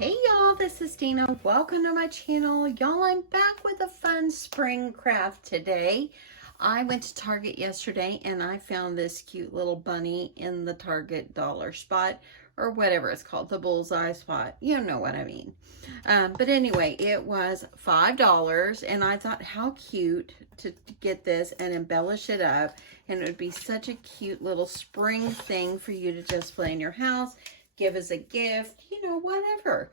Hey y'all, this is Dina. Welcome to my channel. Y'all, I'm back with a fun spring craft today. I went to Target yesterday and I found this cute little bunny in the Target dollar spot, or whatever it's called, the bullseye spot. You know what I mean. But anyway, it was $5 and I thought how cute to get this and embellish it up. And it would be such a cute little spring thing for you to just play in your house, give as a gift, you know, whatever.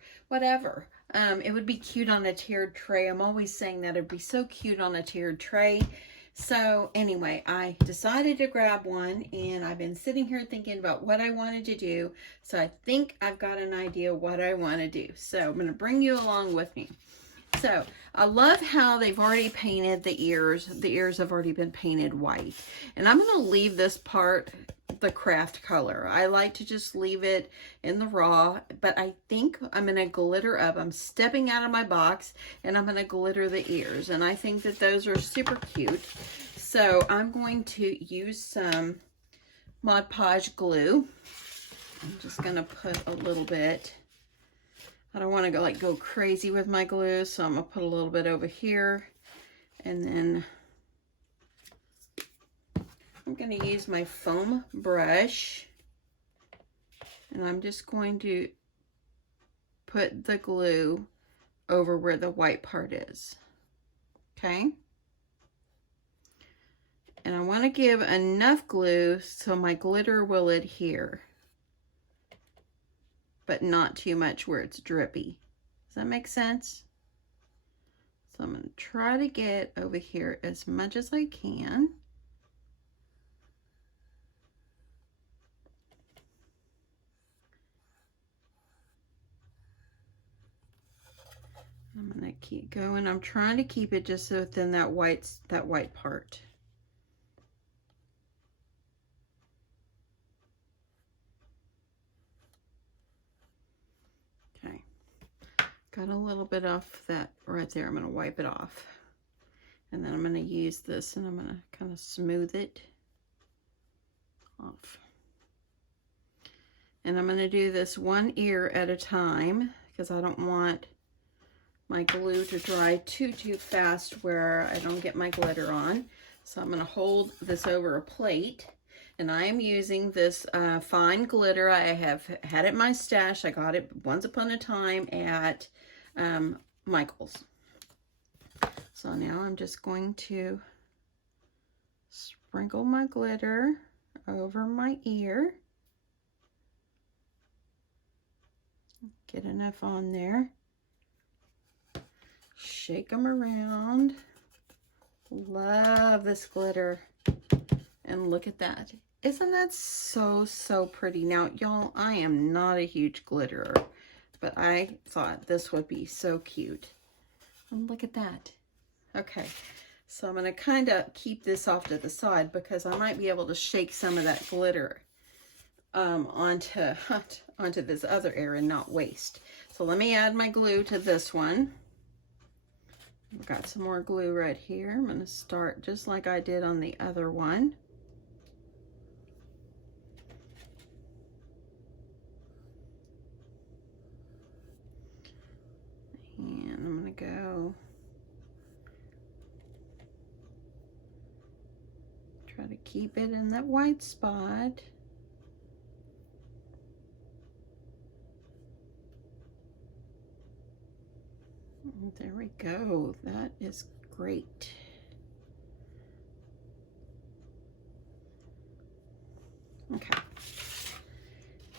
It would be cute on a tiered tray. I'm always saying that it'd be so cute on a tiered tray. So anyway, I decided to grab one and I've been sitting here thinking about what I wanted to do. So I think I've got an idea what I want to do. So I'm going to bring you along with me. So I love how they've already painted the ears. The ears have already been painted white. And I'm going to leave this part the craft color. I like to just leave it in the raw, but I think I'm going to glitter up. I'm stepping out of my box and I'm going to glitter the ears. And I think that those are super cute. So I'm going to use some Mod Podge glue. I'm just going to put a little bit. I don't want to go crazy with my glue, so I'm going to put a little bit over here. And then I'm going to use my foam brush. And I'm just going to put the glue over where the white part is. Okay? And I want to give enough glue so my glitter will adhere, but not too much where it's drippy. Does that make sense? So I'm going to try to get over here as much as I can. I'm going to keep going. I'm trying to keep it just within that white part. Okay. Got a little bit off that right there. I'm going to wipe it off. And then I'm going to use this and I'm going to kind of smooth it off. And I'm going to do this one ear at a time because I don't want my glue to dry too fast where I don't get my glitter on. So I'm going to hold this over a plate, and I am using this fine glitter. I have had it in my stash. I got it once upon a time at Michael's. So now I'm just going to sprinkle my glitter over my ear. Get enough on there. Shake them around. Love this glitter. And look at that. Isn't that so pretty? Now, y'all, I am not a huge glitterer, but I thought this would be so cute. And look at that. Okay, so I'm going to kind of keep this off to the side because I might be able to shake some of that glitter onto this other area and not waste. So let me add my glue to this one. I've got some more glue right here. I'm going to start just like I did on the other one. And I'm going to go try to keep it in that white spot. There we go. That is great. Okay.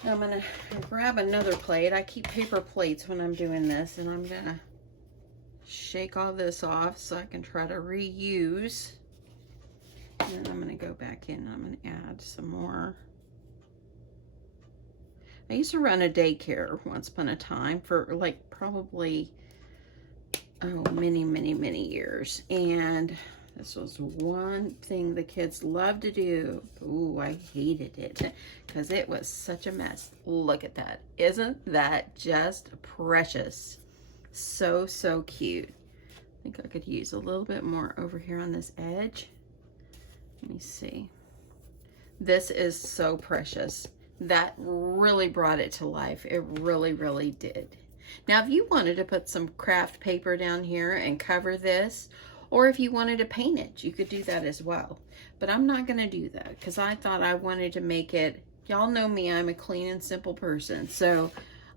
Now I'm going to grab another plate. I keep paper plates when I'm doing this, and I'm going to shake all this off so I can try to reuse. And then I'm going to go back in and I'm going to add some more. I used to run a daycare once upon a time for like probably many years, and this was one thing the kids loved to do. Ooh, I hated it because it was such a mess. Look at that. Isn't that just precious? So cute. I think I could use a little bit more over here on this edge. Let me see. This is so precious. That really brought it to life. It really did. Now, if you wanted to put some craft paper down here and cover this, or if you wanted to paint it, you could do that as well. But I'm not going to do that because I thought I wanted to make it, y'all know me, I'm a clean and simple person. So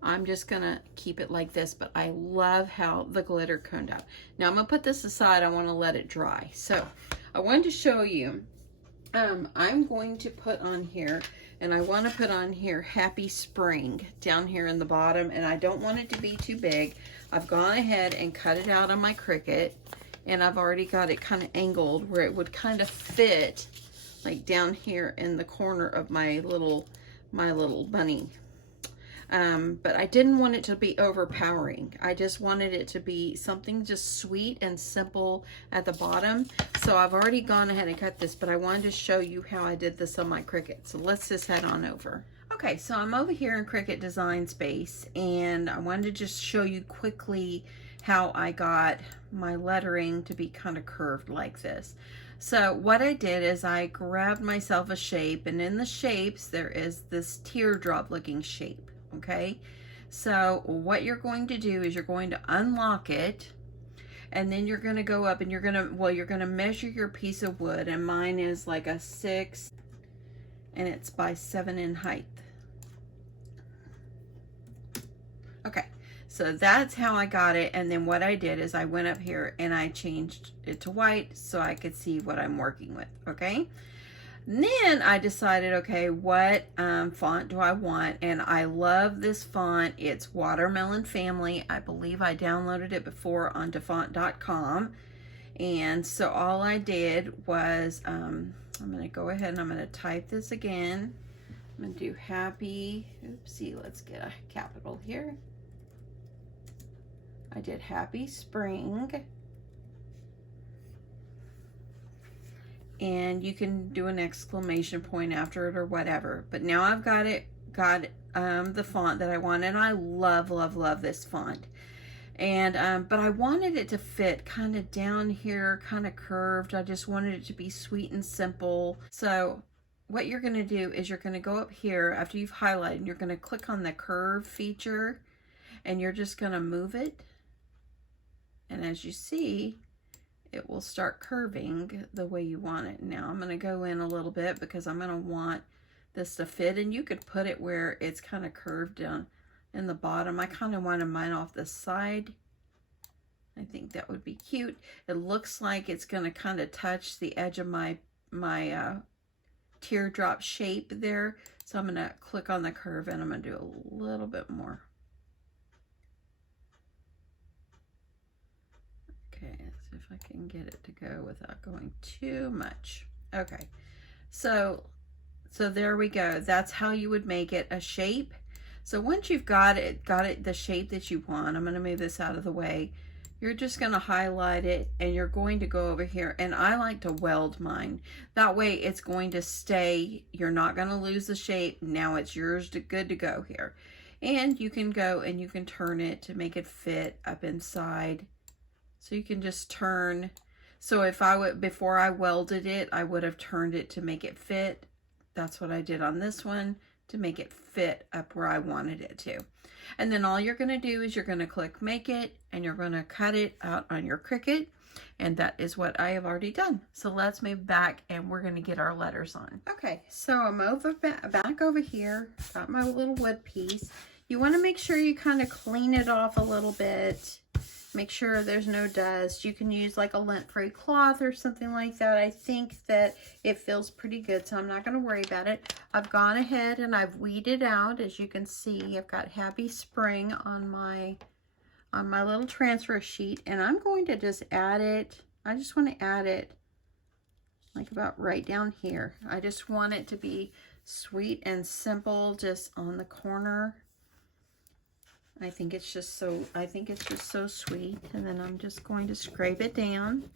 I'm just going to keep it like this, but I love how the glitter coned out. Now I'm going to put this aside. I want to let it dry. So I wanted to show you, I'm going to put on here, and I want to put on here Happy Spring down here in the bottom, and I don't want it to be too big. I've gone ahead and cut it out on my Cricut, and I've already got it kind of angled where it would kind of fit like down here in the corner of my little bunny. But I didn't want it to be overpowering. I just wanted it to be something just sweet and simple at the bottom. So I've already gone ahead and cut this, but I wanted to show you how I did this on my Cricut. So let's just head on over. Okay, so I'm over here in Cricut Design Space, and I wanted to just show you quickly how I got my lettering to be kind of curved like this. So what I did is I grabbed myself a shape, and in the shapes there is this teardrop looking shape. Okay, so what you're going to do is you're going to unlock it, and then you're going to go up and you're going to measure your piece of wood, and mine is like a 6 and it's by 7 in height. Okay, so that's how I got it. And then what I did is I went up here and I changed it to white so I could see what I'm working with. Okay, and then I decided, okay, what font do I want? And I love this font. It's Watermelon Family. I believe I downloaded it before onto font.com. And so all I did was, I'm going to go ahead and I'm going to type this again. I'm going to do happy, oopsie, let's get a capital here. I did Happy Spring. And you can do an exclamation point after it or whatever. But now I've got the font that I want, and I love this font. And but I wanted it to fit kind of down here, kind of curved. I just wanted it to be sweet and simple. So what you're going to do is you're going to go up here after you've highlighted, and you're going to click on the curve feature, and you're just going to move it. And as you see, it will start curving the way you want it. Now I'm going to go in a little bit because I'm going to want this to fit, and you could put it where it's kind of curved down in the bottom. I kind of wanted mine off the side. I think that would be cute. It looks like it's going to kind of touch the edge of my teardrop shape there. So I'm going to click on the curve, and I'm going to do a little bit more. Okay, let's see if I can get it to go without going too much. Okay, so there we go. That's how you would make it a shape. So once you've got it the shape that you want, I'm going to move this out of the way. You're just going to highlight it, and you're going to go over here, and I like to weld mine. That way it's going to stay. You're not going to lose the shape. Now it's yours good to go here. And you can go and you can turn it to make it fit up inside. So you can just turn. So if I would, before I welded it, I would have turned it to make it fit. That's what I did on this one, to make it fit up where I wanted it to. And then all you're going to do is you're going to click Make It, and you're going to cut it out on your Cricut. And that is what I have already done. So let's move back, and we're going to get our letters on. Okay, so I'm back over here. Got my little wood piece. You want to make sure you kind of clean it off a little bit. Make sure there's no dust. You can use like a lint-free cloth or something like that. I think that it feels pretty good, so I'm not going to worry about it. I've gone ahead and I've weeded out. As you can see, I've got Happy Spring on my little transfer sheet, and I'm going to just add it. I just want to add it like about right down here. I just want it to be sweet and simple, just on the corner. I think it's just so sweet. And then I'm just going to scrape it down.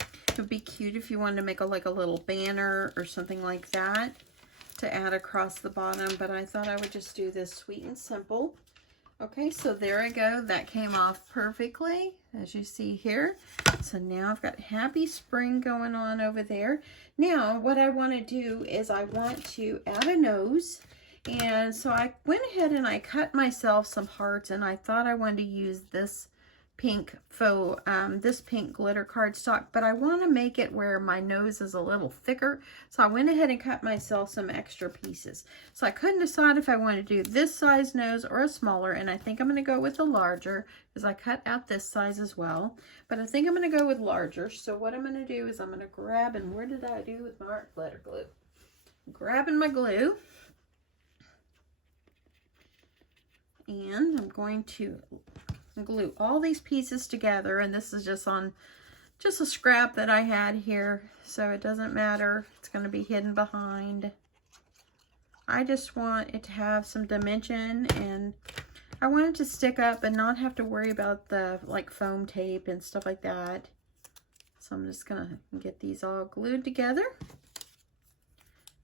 It would be cute if you wanted to make like a little banner or something like that to add across the bottom, but I thought I would just do this sweet and simple. Okay, so there I go. That came off perfectly, as you see here. So now I've got Happy Spring going on over there. Now, what I want to do is I want to add a nose. And so I went ahead and I cut myself some hearts, and I thought I wanted to use this pink faux, this pink glitter cardstock, but I want to make it where my nose is a little thicker. So I went ahead and cut myself some extra pieces. So I couldn't decide if I wanted to do this size nose or a smaller, and I think I'm going to go with the larger because I cut out this size as well. But I think I'm going to go with larger. So what I'm going to do is I'm going to grab, and where did I do with my art glitter glue? Grabbing my glue. And I'm going to glue all these pieces together, and this is just on just a scrap that I had here, so it doesn't matter. It's going to be hidden behind. I just want it to have some dimension, and I want it to stick up and not have to worry about the like foam tape and stuff like that. So I'm just going to get these all glued together.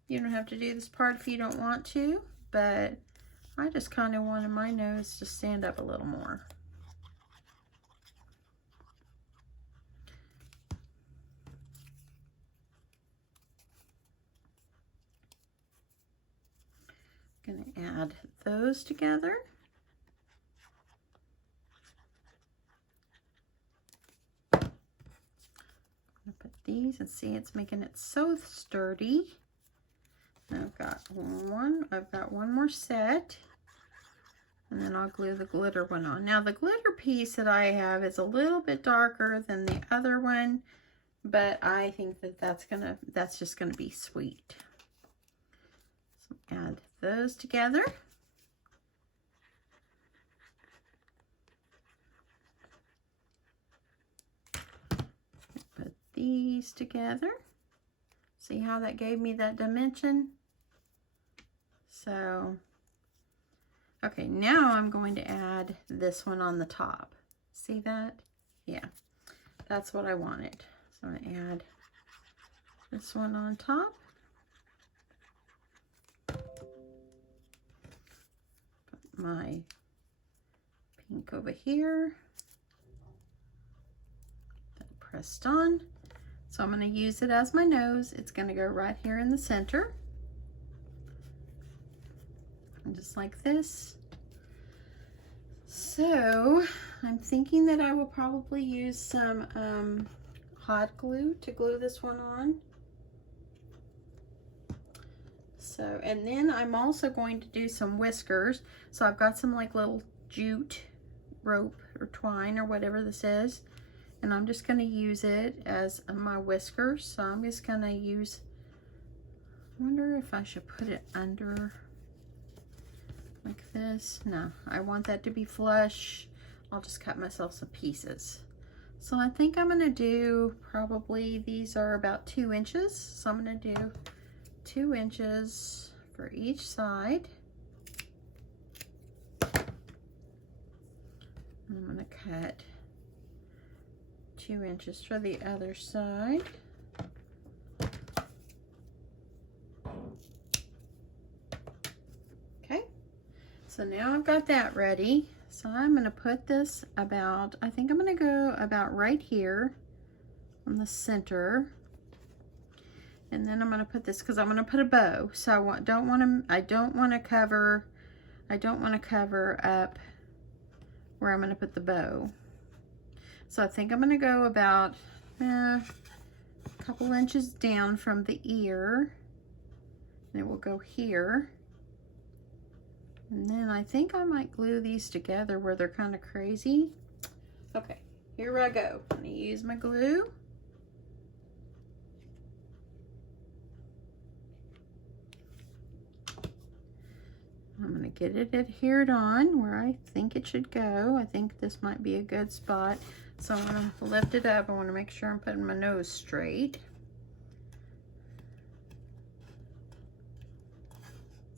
You don't have to do this part if you don't want to, but I just kind of wanted my nose to stand up a little more. Going to add those together. I'm going to put these, and see, it's making it so sturdy. I've got one more set, and then I'll glue the glitter one on. Now the glitter piece that I have is a little bit darker than the other one, but I think that that's just gonna be sweet. So add those together. Put these together. See how that gave me that dimension? So, okay, now I'm going to add this one on the top. See that? Yeah, that's what I wanted. So I'm going to add this one on top. Put my pink over here. Get that pressed on. So I'm going to use it as my nose. It's going to go right here in the center. And just like this. So I'm thinking that I will probably use some hot glue to glue this one on. So, and then I'm also going to do some whiskers. So I've got some like little jute rope or twine or whatever this is. And I'm just going to use it as my whiskers. So I'm just going to use, I wonder if I should put it under like this. No, I want that to be flush. I'll just cut myself some pieces. So I think I'm going to do probably, these are about 2 inches. So I'm going to do 2 inches for each side. And I'm going to cut 2 inches for the other side. Okay, so now I've got that ready. So I'm going to put this about, I think I'm going to go about right here on the center. And then I'm going to put this, because I'm going to put a bow. So I don't want to cover up where I'm going to put the bow. So I think I'm going to go about a couple inches down from the ear. And it will go here. And then I think I might glue these together where they're kind of crazy. Okay, here I go. I'm going to use my glue. I'm going to get it adhered on where I think it should go. I think this might be a good spot. So I'm going to lift it up. I want to make sure I'm putting my nose straight.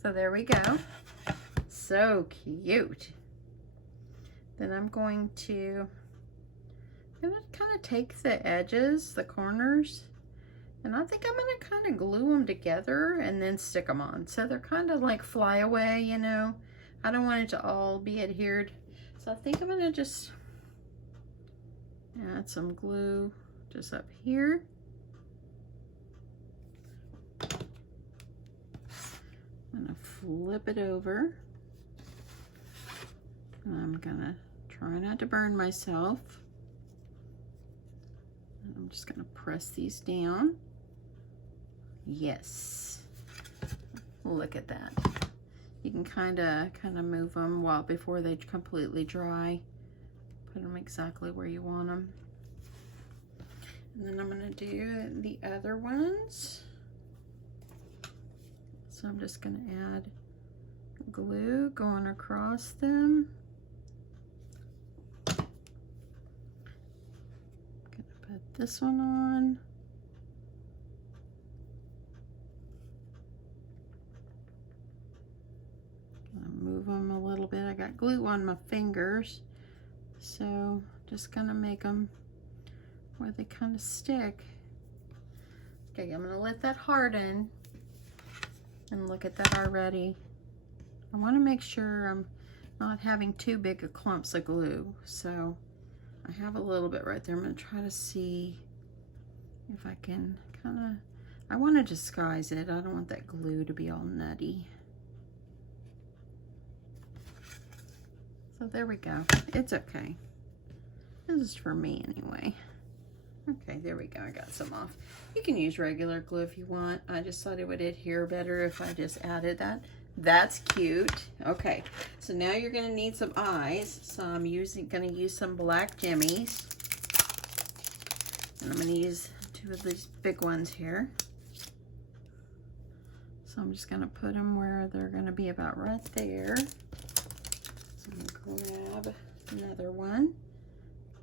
So there we go. So cute. Then I'm going to kind of take the edges, the corners, and I think I'm going to kind of glue them together and then stick them on. So they're kind of like fly away, you know. I don't want it to all be adhered. So I think I'm going to just add some glue just up here. I'm gonna flip it over. I'm gonna try not to burn myself. I'm just gonna press these down. Yes. Look at that. You can kind of move them before they completely dry. Put them exactly where you want them. And then I'm gonna do the other ones. So I'm just gonna add glue going across them. Gonna put this one on. Move them a little bit. I got glue on my fingers, so just gonna make them where they kind of stick. Okay, I'm gonna let that harden, and look at that already. I want to make sure I'm not having too big of clumps of glue, so I have a little bit right there. I'm gonna try to see if I can I want to disguise it. I don't want that glue to be all nutty. So there we go. It's okay. This is for me anyway. Okay, there we go. I got some off. You can use regular glue if you want. I just thought it would adhere better if I just added that. That's cute. Okay, so now you're going to need some eyes. So I'm going to use some black jimmies. And I'm going to use 2 of these big ones here. So I'm just going to put them where they're going to be about right there. I'm going to grab another one,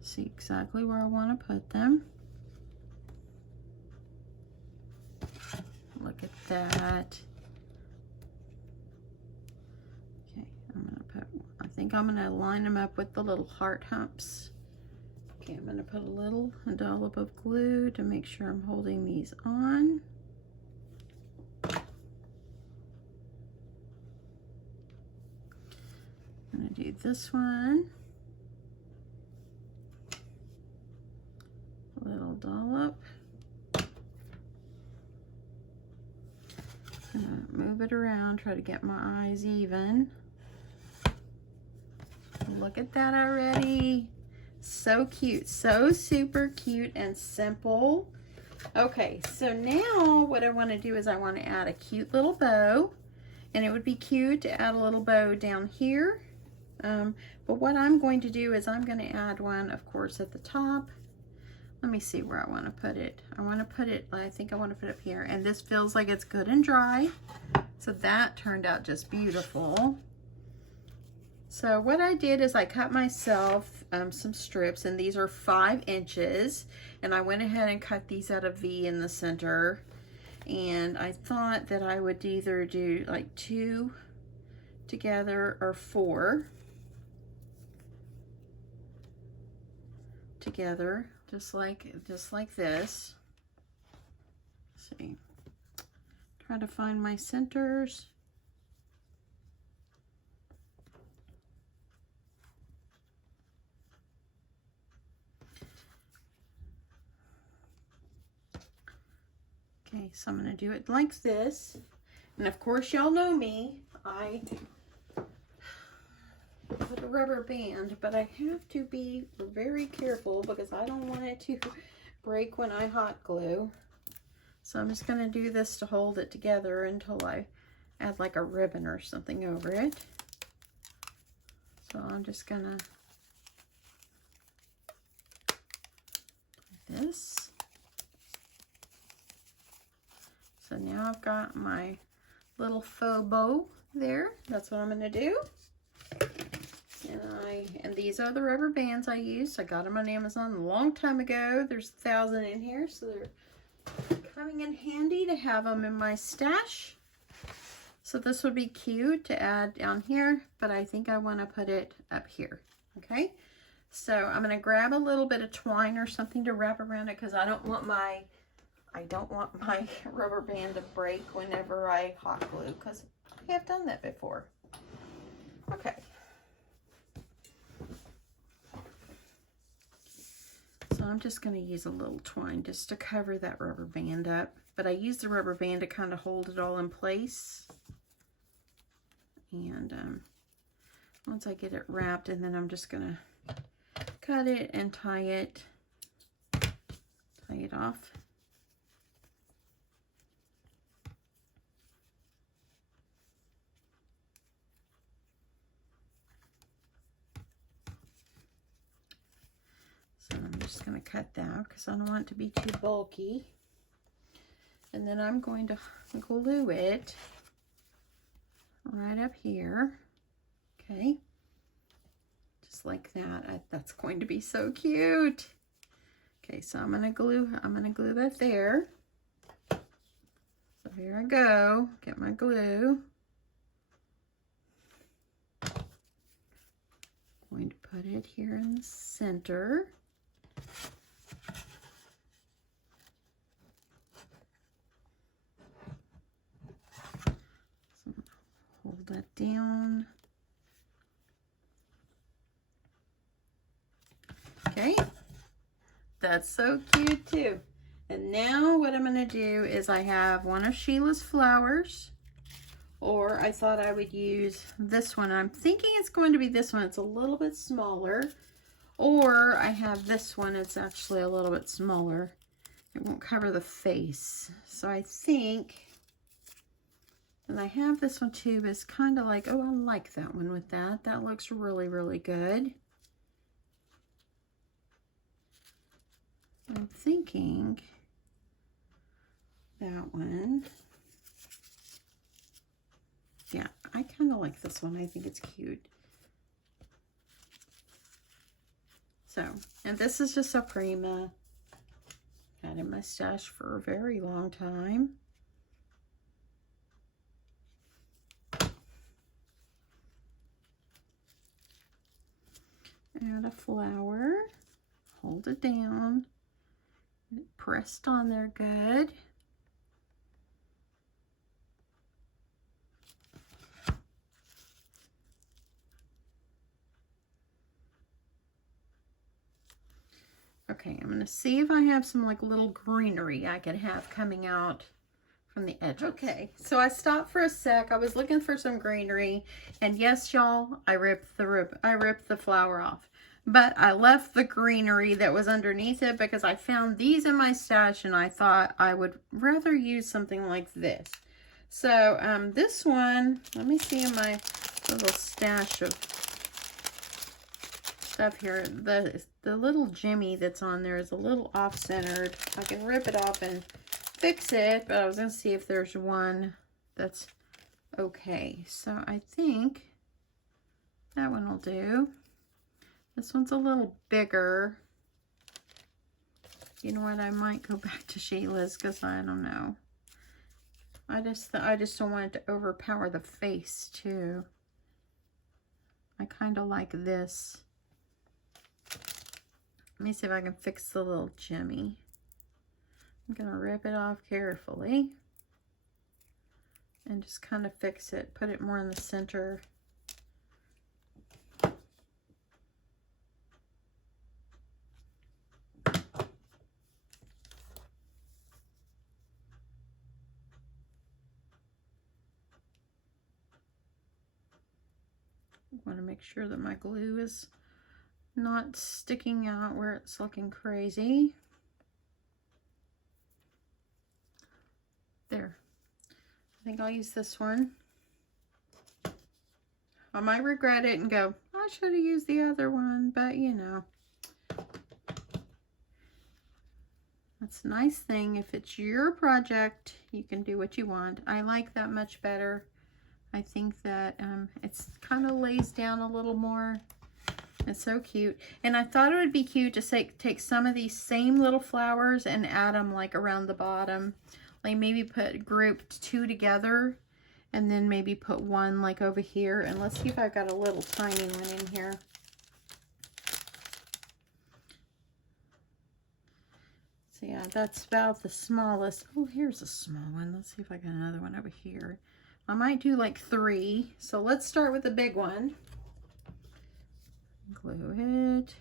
see exactly where I want to put them. Look at that. Okay, I think I'm going to line them up with the little heart humps. Okay, I'm going to put a little dollop of glue to make sure I'm holding these on. I'm going to do this one. A little dollop. Move it around, try to get my eyes even. Look at that already. So cute, so super cute and simple. Okay, so now what I want to do is I want to add a cute little bow. And it would be cute to add a little bow down here. But what I'm going to do is I'm going to add one, of course, at the top. Let me see where I want to put it. I think I want to put it up here. And this feels like it's good and dry. So that turned out just beautiful. So what I did is I cut myself some strips, and these are 5 inches. And I went ahead and cut these at a V in the center. And I thought that I would either do like 2 together or 4 together, just like this. Let's see, try to find my centers. Okay, so I'm going to do it like this. And of course, y'all know me. I put a rubber band, but I have to be very careful because I don't want it to break when I hot glue. So I'm just going to do this to hold it together until I add like a ribbon or something over it. So I'm just going to like this. So now I've got my little faux bow there. That's what I'm going to do. And these are the rubber bands I used. I got them on Amazon a long time ago. There's 1,000 in here, so they're coming in handy to have them in my stash. So this would be cute to add down here, but I think I want to put it up here. Okay, so I'm going to grab a little bit of twine or something to wrap around it because I don't want my rubber band to break whenever I hot glue, because I have done that before. Okay. So I'm just going to use a little twine just to cover that rubber band up. But I use the rubber band to kind of hold it all in place. And once I get it wrapped, and then I'm just gonna cut it and tie it off. So I'm just going to cut that because I don't want it to be too bulky. And then I'm going to glue it right up here. Okay. Just like that. That's going to be so cute. Okay, so I'm going to glue that there. So here I go. Get my glue. Going to put it here in the center. So hold that down. Okay, that's so cute too. And now what I'm going to do is I have one of Sheila's flowers, or I thought I would use this one. I'm thinking it's going to be this one. It's a little bit smaller. Or I have this one. It's actually a little bit smaller. It won't cover the face. So I think, and I have this one too, but it's kind of like, oh, I like that one with that. That looks really, really good. I'm thinking that one. Yeah, I kind of like this one. I think it's cute. So, and this is just a Prima. Had in my stash for a very long time. Add a flower. Hold it down. Get it pressed on there good. Okay, I'm gonna see if I have some like little greenery I could have coming out from the edge. Okay, so I stopped for a sec. I was looking for some greenery, and yes, y'all, I ripped the flower off. But I left the greenery that was underneath it because I found these in my stash, and I thought I would rather use something like this. So this one, let me see in my little stash of stuff here. The little Jimmy that's on there is a little off-centered. I can rip it off and fix it, but I was gonna see if there's one that's okay. So I think that one will do. This one's a little bigger. You know what? I might go back to Sheila's because I don't know. I just don't want it to overpower the face too. I kind of like this. Let me see if I can fix the little Jimmy. I'm gonna rip it off carefully and just kind of fix it. Put it more in the center. I want to make sure that my glue is not sticking out where it's looking crazy. There. I think I'll use this one. I might regret it and go, I should have used the other one, but you know. That's a nice thing. If it's your project, you can do what you want. I like that much better. I think that it's kind of lays down a little more. It's so cute. And I thought it would be cute to take some of these same little flowers and add them like around the bottom. Like maybe group two together and then maybe put one like over here. And let's see if I've got a little tiny one in here. So yeah, that's about the smallest. Oh, here's a small one. Let's see if I got another one over here. I might do like 3. So let's start with the big one. Glue it.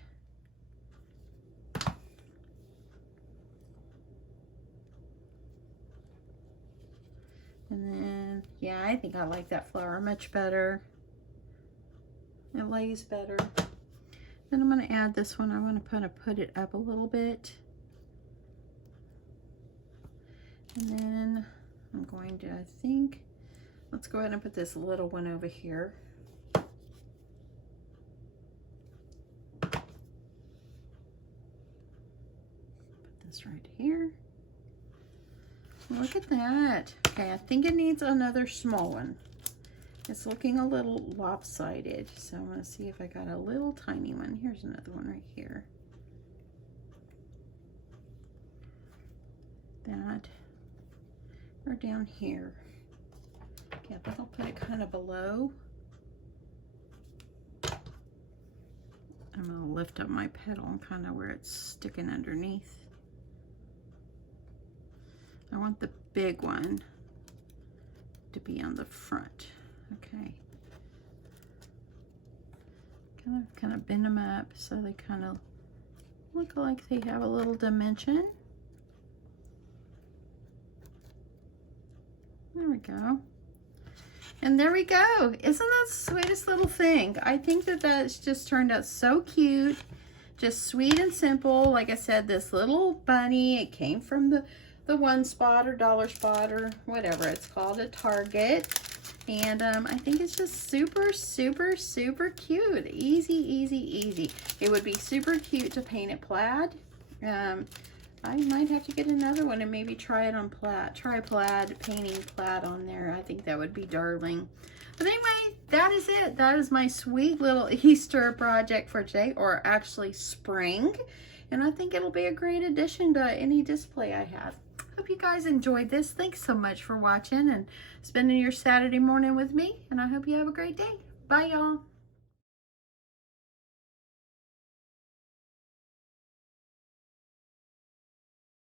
And then, yeah, I think I like that flower much better. It lays better. Then I'm going to add this one. I want to kind of put it up a little bit. And then I'm going to, I think, let's go ahead and put this little one over here. Put this right here. Look at that. Okay, I think it needs another small one. It's looking a little lopsided, so I'm going to see if I got a little tiny one. Here's another one right here. That, or down here. Yeah, but I'll put it kind of below. I'm going to lift up my petal and kind of where it's sticking underneath. I want the big one to be on the front. Okay. Kind of bend them up so they kind of look like they have a little dimension. There we go. And there we go. Isn't that the sweetest little thing? I think that that's just turned out so cute. Just sweet and simple. Like I said, this little bunny, it came from the One Spot or Dollar Spot or whatever it's called at Target. And I think it's just super, super, super cute. Easy, easy, easy. It would be super cute to paint it plaid. I might have to get another one and maybe try it on plaid. Try plaid, painting plaid on there. I think that would be darling. But anyway, that is it. That is my sweet little Easter project for today, or actually spring. And I think it'll be a great addition to any display I have. Hope you guys enjoyed this. Thanks so much for watching and spending your Saturday morning with me. And I hope you have a great day. Bye, y'all.